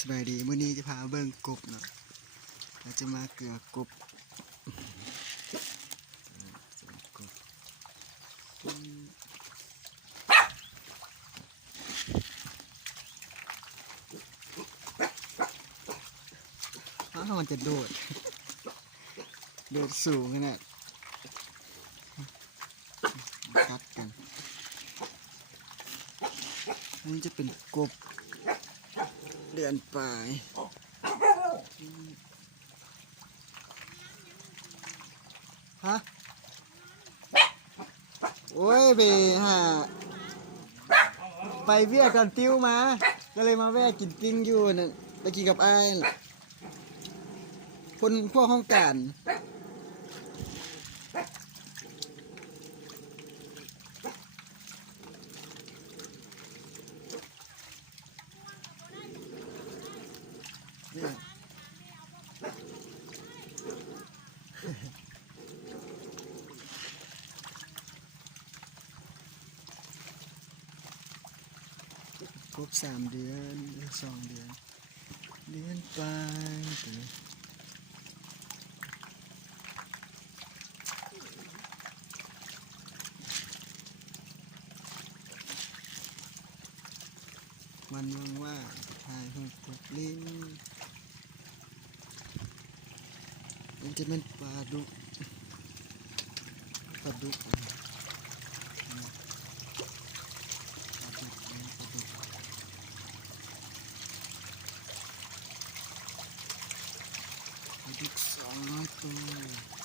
สบายดีมื้อนี้จะพาเบิ่งกบเนาะเราจะมาเกลือกบมันจะโดดสูงขนาดกัดกันมันจะเป็นกบเดือนปลายฮะโอ้ยไปหาไปเวียกันติ้วมาก็เลยมาแวะกินปิ้งอยู่น่ะไปกินกับไอ้คนพวกห้องการเนี่ยครบ3 เดือน2 เดือนเดือนปลายตัวนี้มันว่างๆทายห้องกบลิ้นมันจะเป็นปลาดุกปลาดุกปลาดุก2 ตัว